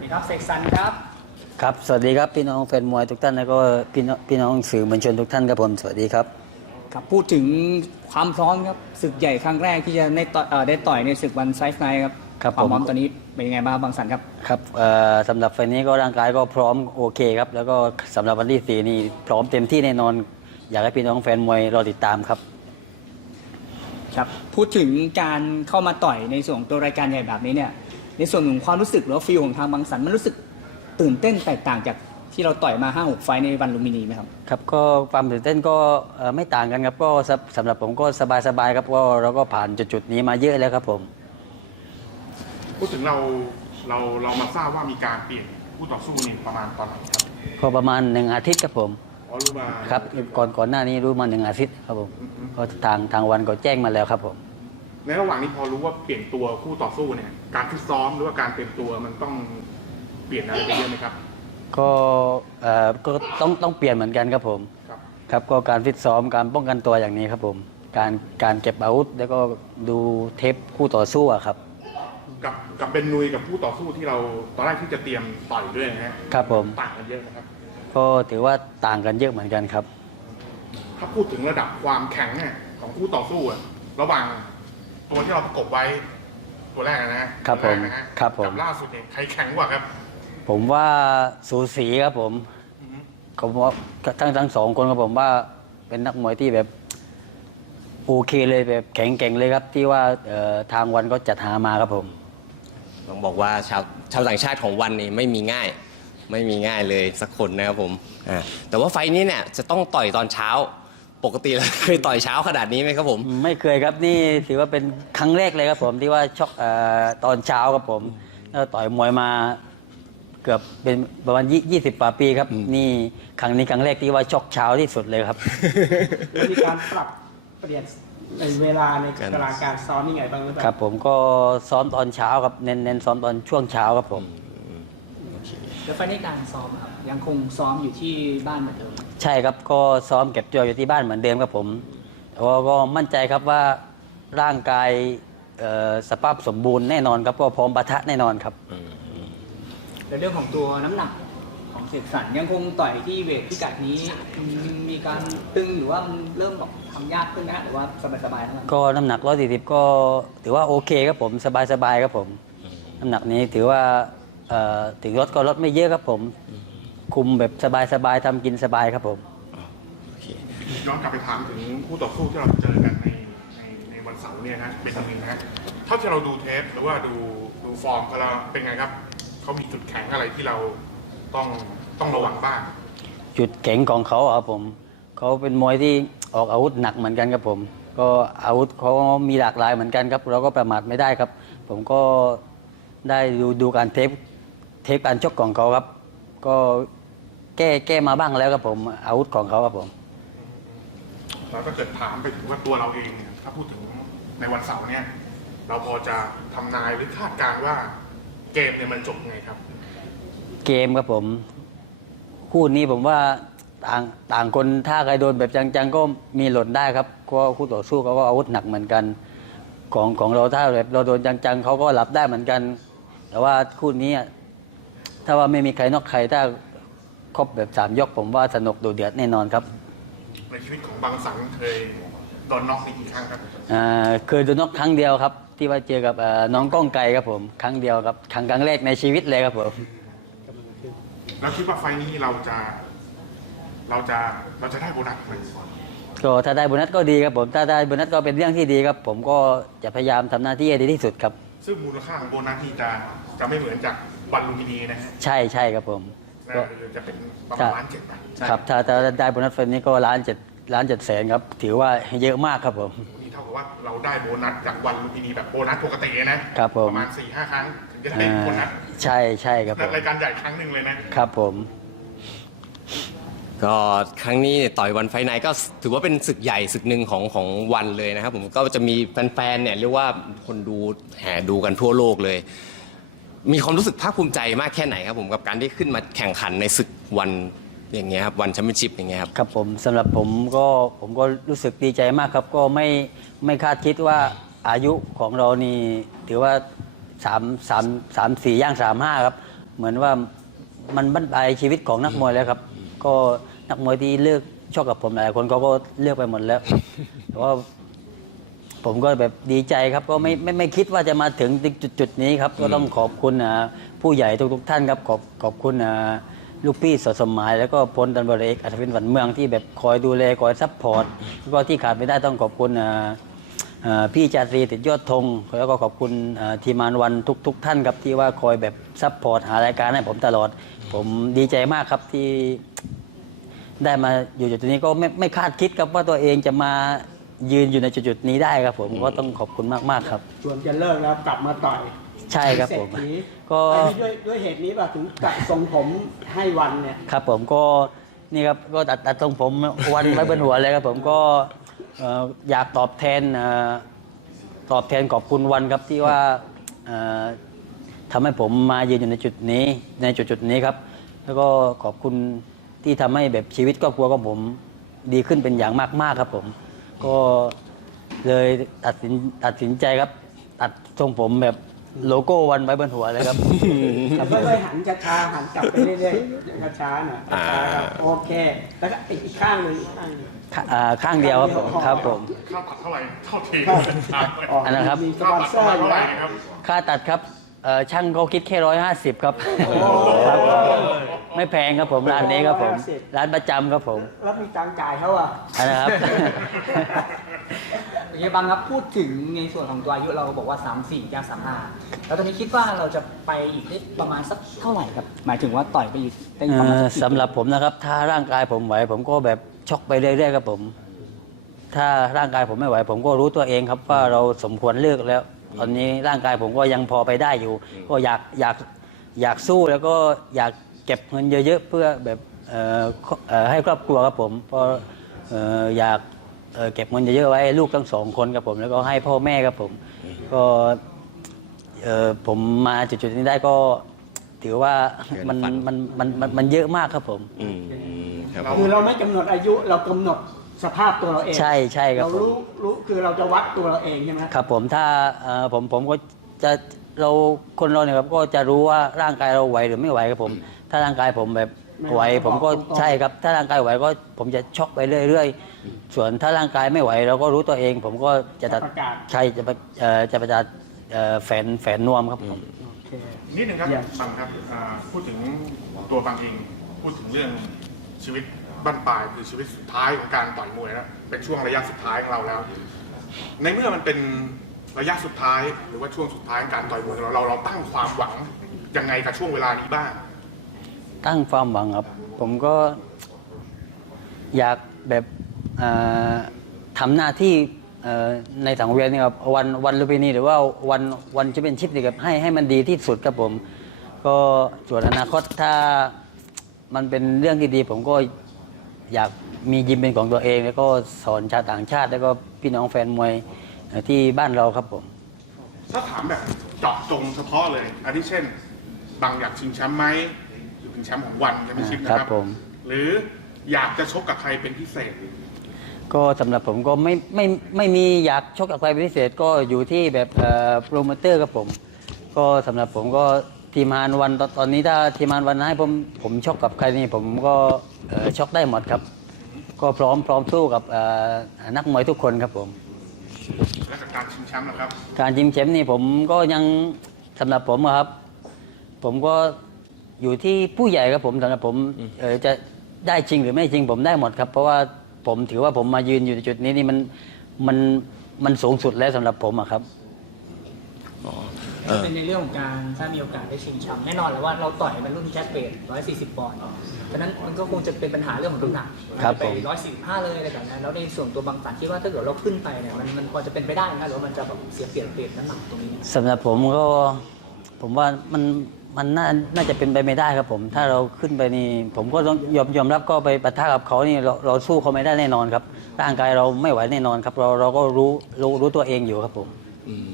วัสดีครับเสกสรรครับครับ สวัสดีครับพี่น้องแฟนมวยทุกท่านแล้วก็พี่น้องพี่น้องสื่อมวลชนทุกท่านครับผมสวัสดีครับครับพูดถึงความพร้อมครับศึกใหญ่ครั้งแรกที่จะได้ต่อยเอ่อได้ต่อยในศึกวันไซฟ์ไนครับครับความพร้อมผมตอนนี้เป็นยังไงบ้างบางสันครับครับเอ่อสำหรับไฟล์นี้ก็ร่างกายก็พร้อมโอเคครับ แล้วก็สำหรับวันที่สี่นี่พร้อมเต็มที่แน่นอน อยากให้พี่น้องแฟนมวยรอติดตามครับครับพูดถึงการเข้ามาต่อยในส่วนของตัวรายการใหญ่แบบนี้เนี่ย ในส่วนของความรู้สึกหรือว่าฟีลของทางบางสันมันรู้สึกตื่นเต้นแตกต่างจากที่เราต่อยมา5้าหกไฟล์ในวันลุมพินีไหมครับ ครับก็ความตื่นเต้นก็เอ่อไม่ต่างกันครับก็สำสำหรับผมก็สบายๆครับก็เราก็ผ่านจุดๆนี้มาเยอะแล้วครับผมพูดถึงเราเราเรามาทราบว่ามีการเปลี่ยนผู้ต่อสู้นี่ประมาณตอนไหนครับก็ประมาณหนึ่งอาทิตย์ครับผมอ๋อรู้มาครับก่อนก่อนหน้านี้รู้มาหนึ่งอาทิตย์ครับผมอือฮึก็ทางทางวันก็แจ้งมาแล้วครับผม ในระหว่างนี้พอรู้ว่าเปลี่ยนตัวคู่ต่อสู้เนี่ย การฟิตซ้อมหรือว่าการเปลี่ยนตัวมันต้องเปลี่ยนอะไรไปเยอะไหมครับ ก็เอ่อก็ต้องต้องเปลี่ยนเหมือนกันครับผม ครับ ครับก็การฟิตซ้อมการป้องกันตัวอย่างนี้ครับผม การการเก็บอาวุธแล้วก็ดูเทปคู่ต่อสู้อะครับ กับกับเบนนุยกับผู้ต่อสู้ที่เราตอนแรกที่จะเตรียมต่อยด้วยนะฮะครับผม ต่างกันเยอะนะครับ ก็ถือว่าต่างกันเยอะเหมือนกันครับ ถ้าพูดถึงระดับความแข็งเนี่ยของคู่ต่อสู้อะระหว่าง ตัวที่เราประกบไว้ตัวแรกนะฮะครับตัวแกผมนะฮะครับผม กับล่าสุดเนี่ยใครแข็งกว่าครับผมว่าสูสีครับผมอือฮึผมว่าทั้งทั้งสองคนครับผมว่าเป็นนักมวยที่แบบโอเคเลยแบบแข็งแกร่งเลยครับ ที่ว่าเอ่อทางวันก็จัดหามาครับผม ต้องบอกว่าชาวชาวต่างชาติของวันนี้ไม่มีง่าย ไม่มีง่ายเลยสักคนนะครับผมอ่าแต่ว่าไฟล์นี้เนี่ยจะต้องต่อยตอนเช้า ปกติแล้วเคยต่อยเช้าขนาดนี้ไหมครับผม ไม่เคยครับนี่ถือว่าเป็นครั้งแรกเลยครับผมที่ว่าชกเอ่อตอนเช้าครับผมแล้วต่อยมวยมาเกือบเป็นประมาณยี่สิบกว่าปีครับ นี่ครั้งนี้ครั้งแรกที่ว่าชกเช้าที่สุดเลยครับ มีการปรับเปลี่ยนในเวลาในการตารางการซ้อมยังไงบ้างหรือเปล่า ครับผมก็ซ้อมตอนเช้าครับเน้นเน้นซ้อมตอนช่วงเช้าครับผม แล้วไฟล์ในการซ้อมอะครับยังคงซ้อมอยู่ที่บ้านเหมือนเดิมใช่ครับก็ซ้อมเก็บตัวอยู่ที่บ้านเหมือนเดิมครับผมแต่ว่าก็มั่นใจครับว่าร่างกายเอ่อสภาพสมบูรณ์แน่นอนครับก็พร้อมปะทะแน่นอนครับในเรื่องของตัวน้ำหนักของเสกสรรยังคงต่อยที่เวทพิกัดนี้มีการตึงหรือว่ามันเริ่มแบบทำยากขึ้นนะหรือว่าสบายๆทั้งนั้นก็น้ำหนัก 140 ก็ถือว่าโอเคครับผมสบายๆครับผม น้ำหนักนี้ถือว่าเอ่อ ถึงลดก็ลดไม่เยอะครับผม คุมแบบสบายๆทำกินสบายครับผม ย้อนกลับไปถามถึงคู่ต่อสู้ที่เราเจอกันในในในวันเสาร์เนี่ยนะเป็นยังไงนะฮะเท่าที่เราดูเทปหรือว่าดูดูฟอร์มเขาแล้วเป็นไงครับเขามีจุดแข็งอะไรที่เราต้องต้องระวังบ้าง จุดแข็งของเขาอะครับผม เขาเป็นมวยที่ออกอาวุธหนักเหมือนกันครับผม ก็อาวุธเขามีหลากหลายเหมือนกันครับ เราก็ประมาทไม่ได้ครับ ผมก็ได้ดูดูการเทป เทปการชกของเขาครับ ก็แก้แก้มาบ้างแล้วครับผม อาวุธของเขาครับผม แล้วถ้าเกิดถามไปถึงว่าตัวเราเองเนี่ยถ้าพูดถึงในวันเสาร์เนี่ย เราพอจะทำนายหรือคาดการณ์ว่าเกมเนี่ยมันจบยังไงครับ เกมครับผม คู่นี้ผมว่าต่างต่างคนถ้าใครโดนแบบจังๆ ก็มีหล่นได้ครับเพราะว่าคู่ต่อสู้เขาก็อาวุธหนักเหมือนกัน ของของเราถ้าแบบเราโดนจังๆเขาก็รับได้เหมือนกัน แต่ว่าคู่นี้อะ ถ้าว่าไม่มีใครนอกใครถ้าครบแบบสามยกผมว่าสนุกดูเดือดแน่นอนครับ ในชีวิตของบางสังเคยโดนน็อกนี่กี่ครั้งครับอ่าเคยโดนนอกครั้งเดียวครับ ที่ว่าเจอกับเอ่อน้องก้องไกลครับผม ครั้งเดียวครับครั้งครั้งแรกในชีวิตเลยครับผม แล้วคิดว่าไฟล์นี้เราจะ เราจะเราจะได้โบนัสไหมก็ถ้าได้โบนัสก็ดีครับผม ถ้าได้โบนัสก็เป็นเรื่องที่ดีครับ ผมก็จะพยายามทำหน้าที่ให้ดีที่สุดครับ ซึ่งมูลค่าของโบนัสนี่จะจะไม่เหมือนจาก วันลุมพินีนะฮะใช่ใช่ครับผมนะก็คือจะเป็นประมาณล้านเจ็ดบาทครับถ้าถ้าได้โบนัสเฟนนี้ก็ล้านเจ็ดล้านเจ็ดแสนครับถือว่าเยอะมากครับผม นี่เท่ากับว่าเราได้โบนัสจากวันลุมพินีแบบโบนัสปกตินะครับผม ประมาณสี่ห้าครั้งถึงจะได้อ่าโบนัสใช่ใช่ครับผมรายการใหญ่ครั้งหนึ่งเลยนะ ครับผม ก็ครั้งนี้เนี่ยต่อยวันไฟท์ไนท์ก็ถือว่าเป็นศึกใหญ่ศึกหนึ่งของของวันเลยนะครับผมก็จะมีแฟนๆเนี่ยเรียกว่าคนดูแห่ดูกันทั่วโลกเลย มีความรู้สึกภาคภูมิใจมากแค่ไหนครับผมกับการที่ขึ้นมาแข่งขันในศึกวันอย่างเงี้ยครับวันแชมเปี้ยนชิพอย่างเงี้ยครับครับผมสำหรับผมก็ผมก็รู้สึกดีใจมากครับ ก็ไม่ไม่คาดคิดว่าอายุของเรานี่ถือว่าสามสามสามสี่ย่างสามห้าครับ เหมือนว่ามันบรรปลายชีวิตของนักมวยแล้วครับ ก็นักมวยที่เลือกชอบกับผมหลายคนเขาก็เลือกไปหมดแล้วแต่ว่า ผมก็แบบดีใจครับก็ไม่ไม่ไม่คิดว่าจะมาถึงจุดจุดๆนี้ครับก็ต้องขอบคุณอ่าผู้ใหญ่ทุกๆท่านครับขอบขอบคุณอ่าลูกพี่สดสมหมาย แล้วก็พลตำรวจเอกอัศวินหวันเมืองที่แบบคอยดูแลคอยซัพพอร์ตแล้วก็ที่ขาดไม่ได้ต้องขอบคุณอ่าอ่าพี่จาตรีติดยอดธงแล้วก็ขอบคุณอ่าทีมงานวันทุกๆท่านครับที่ว่าคอยแบบซัพพอร์ตหารายการให้ผมตลอด ผมดีใจมากครับที่ ได้มาอยู่จุดนี้ก็ไม่ไม่คาดคิดครับว่าตัวเองจะมา ยืนอยู่ในจุดๆนี้ได้ครับผมก็ต้องขอบคุณมากๆครับส่วนจะเลิกแล้วกลับมาต่อยใช่ครับผม เศรษฐีก็ไอ้นี่ด้วยด้วยเหตุนี้ป่ะถึงกลับทรงผมให้วันเนี่ย ครับผมก็นี่ครับก็ตัดตัดตรงผมวันไว้บนหัวเลยครับผมก็เอ่ออยากตอบแทนเอ่อตอบแทนขอบคุณวันครับที่ว่าเอ่อทำให้ผมมายืนอยู่ในจุดนี้ในจุดจุดๆนี้ครับ แล้วก็ขอบคุณที่ทำให้แบบชีวิตครอบครัวของผมดีขึ้นเป็นอย่างมากๆครับผม ก็เลยตัดสินตัดสินใจครับ ตัดทรงผมแบบโลโก้วันไว้บนหัวเลยครับค่อยๆหันช้าๆหันกลับไปเรื่อยๆช้าๆหน่อยช้าๆครับโอเค แล้วก็อีกข้างหนึ่งอีกข้างหนึ่ง ข้าอ่าข้างเดียวครับผมครับผมค่าตัดเท่าไหร่เท่าทีครับมอ๋ออันนั้นครับ มีสค่าปอนตัดเซอร์อเท่ายู่ไหร่แล้วครับ ค่าตัดครับ เอ่อช่างเขาคิดแค่ร้อยห้าสิบครับครับผมไม่แพงครับผมร้านนี้ครับผมร้านประจำครับผมแล้วมีตังค์จ่ายเขาอะอันนะครับ โอเคบังครับพูดถึงในส่วนของตัวอายุเราบอกว่า 3 4ย่าง35 แล้วตอนนี้คิดว่าเราจะไปอีกได้ประมาณสักเท่าไหร่ครับ หมายถึงว่าต่อยไปอีกได้ประมาณเอ่อสักกี่สำหรับผมนะครับ ถ้าร่างกายผมไหว ผมก็แบบช็อกไปเรื่อยๆครับผม ถ้าร่างกายผมไม่ไหว ผมก็รู้ตัวเองครับว่าเราสมควรเลิกแล้ว ตอนนี้ร่างกายผมก็ยังพอไปได้อยู่ ก็อยากอยากอยากสู้แล้วก็อยากเก็บเงินเยอะๆเพื่อแบบเอ่อเอ่อให้ครอบครัวครับผมเพราะเอ่ออยากเอ่อเก็บเงินเยอะๆไว้ให้ลูกทั้งสองคนครับผม แล้วก็ให้พ่อแม่ครับผม ก็เอ่อผมมาจุดๆนี้ได้ก็ถือว่าเกินมันฝันมันมันมันมันเยอะมากครับผม อืมครับผม คือเราไม่กำหนดอายุเรากำหนด สภาพตัวเราเองใช่ใช่ครับเราผมรู้รู้คือเราจะวัดตัวเราเองใช่ไหมครับผมถ้าเอ่อผมผมก็จะเราคนเราเนี่ยครับก็จะรู้ว่าร่างกายเราไหวหรือไม่ไหวครับผม ถ้าร่างกายผมแบบไหวผมก็ใช่ครับ ถ้าร่างกายไหวก็ผมจะช็อกไปเรื่อยๆ ส่วนถ้าร่างกายไม่ไหว เราก็รู้ตัวเอง ผมก็จะตัดประกาศใช่จะประเอ่อจะประกาศเอ่อแฝนแฝนนวมครับผมโอเคนิดนึงครับเยี่ยมบังครับอ่าพูดถึงตัวบังเองพูดถึงเรื่องชีวิต บั้นปลายคือชีวิตสุดท้ายของการต่อยมวยแล้วเป็นช่วงระยะสุดท้ายของเราแล้ว ในเมื่อมันเป็นระยะสุดท้าย หรือว่าช่วงสุดท้ายของการต่อยมวยเราเราเราตั้งความหวังยังไงกับช่วงเวลานี้บ้าง ตั้งความหวังครับ ผมก็อยากแบบเอ่อทำหน้าที่เอ่อในสังเวียนนี่ครับวันวันลูปินีหรือว่าวันวันจะเป็นชิปนี่ครับให้ให้มันดีที่สุดครับผม ก็ส่วนอนาคตถ้ามันเป็นเรื่องที่ดีผมก็ อยากมียิมเป็นของตัวเอง แล้วก็สอนชาวต่างชาติ แล้วก็พี่น้องแฟนมวยเอ่อที่บ้านเราครับผม ถ้าถามแบบเจาะจงเฉพาะเลยอันที่เช่น บางอยากชิงแชมป์ไหมหรือเป็นแชมป์ของวันแชมเปี้ยนชิพนะคครัรับบผมหรืออยากจะชกกับใครเป็นพิเศษ ก็สำหรับผมก็ไม่ไม่ไม่มีอยากชกกับใครเป็นพิเศษก็อยู่ที่แบบเอ่อโปรโมเตอร์ครับผม ก็สำหรับผมก็ ทีมงานวันตอนตอนนี้ถ้าทีมงานวันให้ผมผมชกกับใครนี่ผมก็เอ่อชกได้หมดครับ ก็พร้อมพร้อมสู้กับเอ่อนักมวยทุกคนครับผมและกับการชิงแชมป์นะครับ การจิมแชมป์นี่ผมก็ยังสำหรับผมอะครับ ผมก็อยู่ที่ผู้ใหญ่ครับผมสำหรับผมเอ่อจะได้จริงหรือไม่จริงผมได้หมดครับ เพราะว่าผมถือว่าผมมายืนอยู่ในจุดนี้นี่มันมันมันสูงสุดแล้วสำหรับผมอะครับ เออเป็นในเรื่องของการถ้ามีโอกาสได้ชิงแชมป์แน่นอนแล้วว่าเราต่อยมันรุ่นแจ็คเบด140 ปอนด์ฉะนั้นมันก็คงจะเป็นปัญหาเรื่องของน้ำหนักครับไปผม 145 เลยอะไรแบบนั้นแล้วในส่วนตัวบางสันคิดว่าถ้าเกิดเราขึ้นไปเนี่ยมันมันพอจะเป็นไปได้ไหมหรือว่ามันจะแบบเสียเปรียบเปรียบน้ำหนักตรงนี้ สำหรับผมก็ผมว่ามันมันน่าน่าจะเป็นไปไม่ได้ครับผม ถ้าเราขึ้นไปนี่ผมก็ต้องยอมยอมรับก็ไปปะทะกับเขานี่เราเราสู้เขาไม่ได้แน่นอนครับ ร่างกายเราไม่ไหวแน่นอนครับ เราเราก็รู้รู้รู้ตัวเองอยู่ครับผม อืม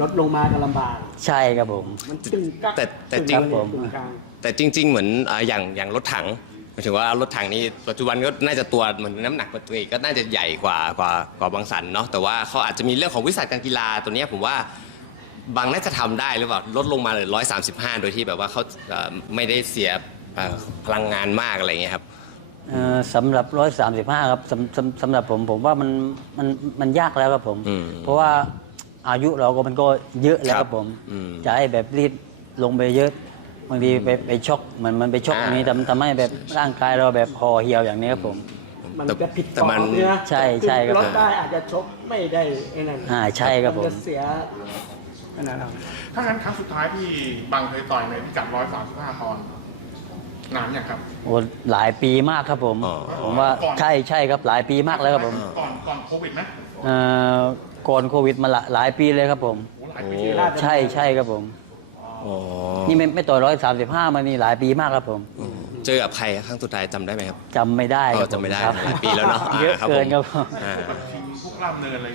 ลดลงมาก็ลำบาก ใช่ครับผม มันตึงกักแต่แต่จริงตึกตึกกลางแต่จริง ๆ เหมือนอ่าอย่างอย่างรถถังหมายถึงว่ารถถังนี้ปัจจุบันก็น่าจะตัวเหมือนน้ำหนักตัวเองก็น่าจะใหญ่กว่ากว่ากว่าบางสันเนาะแต่ว่าเขาอาจจะมีเรื่องของวิสัยการกีฬาตัวเนี้ยผมว่าบางน่าจะทำได้หรือเปล่าลดลงมาเหลือ135โดยที่แบบว่าเขาเอ่อไม่ได้เสียเอ่อพลังงานมากอะไรอย่างเงี้ยครับ เอ่อสำหรับร้อยสามสิบห้าครับสำสำสำหรับผมผมว่ามันมันมันยากแล้วครับผม อืม เพราะว่า อายุเราก็มันก็เยอะแล้วคครัรับบผมอืมจะให้แบบรีดลงไปเยอะบางทีไปไปชกเหมือนมันไปชกอ่าอันนี้ทำทำให้แบบร่างกายเราแบบห่อเหี่ยวอย่างนี้ครับผม มันแต่จะผิดแต่มันฟอร์เนี่ยใช่ใช่ครับรถได้อาจจะชกไม่ได้ไอ้นั่นอ่าใช่ครับผม นจะเสียขนาดนั้นถ้างั้นครั้งสุดท้ายที่บังเคยต่อยในพิกัด135ปอนด์นานยังครับ โอ้หลายปีมากครับผม อ๋อ ผมว่าก่อน ใช่ใช่ครับหลายปีมากแล้วครับผมก่อนก่อนโควิดไหมเอ่อ ก่อนโควิดมาละหลายปีเลยครับผมโอ้หลายปีโอ้แล้วใช่ใช่ครับผม อ๋อนี่ไม่ไม่ต่อร้อยสามสิบห้ามานี่หลายปีมากครับผมเจอกับใครครั้งสุดท้ายจำได้ไหมครับจำไม่ได้เอครัอบผมจำไม่ได้ครับหลายปีแล้วเนาะเยอะาเกินครับผมอ่าแบบชิงพวกล่ามเนินอะไร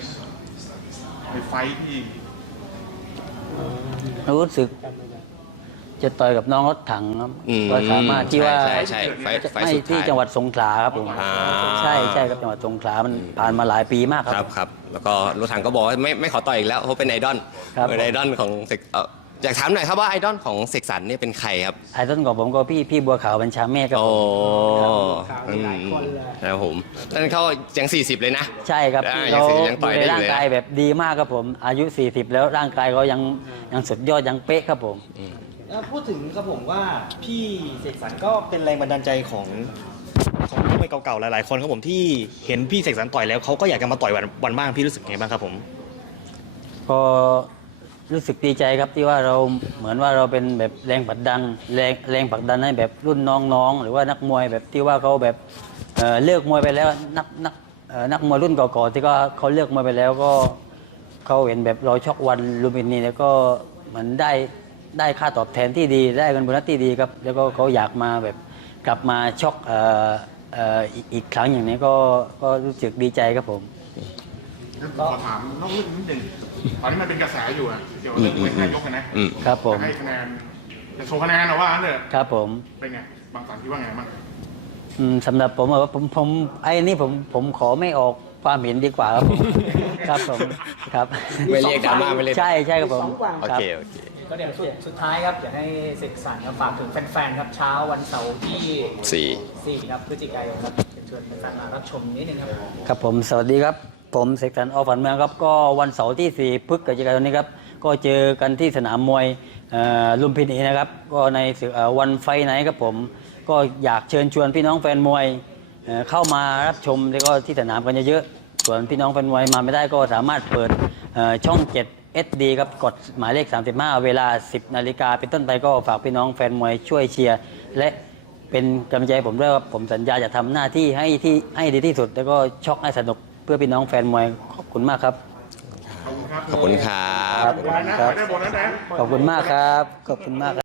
ในไฟท์ที่รู้สึก จะต่อยกับน้องรถถังครับอืมก็สามารถที่ว่าใช่ใช่ใช่ไฟไฟไม่สุดที่ท้าย จังหวัดสงขลาครับผมอ่า ใช่ใช่ครับจังหวัดสงขลามันผ่านมาหลายปีมากคครัรับ บครับแล้วก็รถถังก็บอกว่าไม่ไม่ขอต่อยอีกแล้วเพราะเป็นไอดอลครับ เป็นไอดอลของเสกเอ่ออยากถามหน่อยครับว่าไอดอลของเสกสรรเนี่ยเป็นใครครับไอ้ต้นของผมก็พี่พี่บัวขาวบัญชาเมฆครับโอ้ผมอืมครับผมนั่นเขายัง 40 เลยนะ ใช่ครับอ่าเรายังยังต่อยดูได้ในอยู่ร่างเลยนะกายแบบดีมากครับผม อายุ 40 แล้วร่างกายก็ยังยังสุดยอดยังเป๊ะครับผม เอ่อพูดถึงครับผมว่าพี่เสกสรรก็เป็นแรงบันดาลใจของของนักมวยเก่าๆหลายๆคนครับผมที่เห็นพี่เสกสรรต่อยแล้วเขาก็อยากจะมาต่อยวันวันบ้างพี่รู้สึกไงบ้างครับผม ก็รู้สึกดีใจครับที่ว่าเราเหมือนว่าเราเป็นแบบแรงผลักดันแรงแรงผลักดันให้แบบรุ่นน้องๆหรือว่านักมวยแบบที่ว่าเขาแบบเอ่อเลิกมวยไปแล้วนักนักเอ่อนักมวยรุ่นเก่าๆที่ก็เขาเลิกมวยไปแล้วก็เขาเห็นแบบเราชกวันลุมพินีแล้วก็เหมือนได้ ได้ค่าตอบแทนที่ดี ได้เงินโบนัสที่ดีครับ แล้วก็เขาอยากมาแบบกลับมาชกเอ่อเอ่ออีกอีกครั้งอย่างนี้ก็ก็รู้สึกดีใจครับผมขอถามนอกเรื่องนิดนึงตอนนี้มันเป็นกระแสอยู่อะเกี่ยวกับเรื่องมวยห้ายกอะนะอืมครับผมจะให้คะแนนจะโชว์คะแนนเหรอว่างั้นเถอะครับผมเป็นไงบางสันคิดว่าไงบ้างอืมสำหรับผมอะผมผมไอ้นี่ผมผมขอไม่ออกความเห็นดีกว่าครับผมครับผมครับไม่เรียกดราม่าไม่เรียกใช่ใช่ครับผมสองฝั่งโอครับเคโอเค ก็เดี๋ยวสุดสุดท้ายครับอยากให้เสกสรรครับฝากถึงแฟนๆครับเช้าวันเสาร์ที่สี่4ครับพฤศจิกายนครับเชิญชวนแฟนๆมารับชมนิดนึงครับครับผมสวัสดีครับ ผมเสกสรรออฝันเมืองครับก็วันเสาร์ที่4พฤศจิกายนนี้ครับก็เจอกันที่สนามมวยเอ่อลุมพินีนะครับ ก็ในศึกเอ่อวันไฟไหนครับผม ก็อยากเชิญชวนพี่น้องแฟนมวยเอ่อเข้ามารับชมแล้วก็ที่สนามกันเยอะๆส่วนพี่น้องแฟนมวยมาไม่ได้ก็สามารถเปิดเอ่อช่อง7 SD ครับกดหมายเลข 35 เวลา 10 นาฬิกาเป็นต้นไปก็ฝากพี่น้องแฟนมวยช่วยเชียร์และเป็นกำลังใจให้ผมด้วยครับผมสัญญาจะทำหน้าที่ให้ที่ให้ดีที่สุด แล้วก็ช็อกให้สนุกเพื่อพี่น้องแฟนมวยขอบคุณมากครับ ขอบคุณครับขอบคุณครับ ขอบคุณนะขอให้ได้โบนัสนะขอบคุณมากครับขอบคุณมากครับ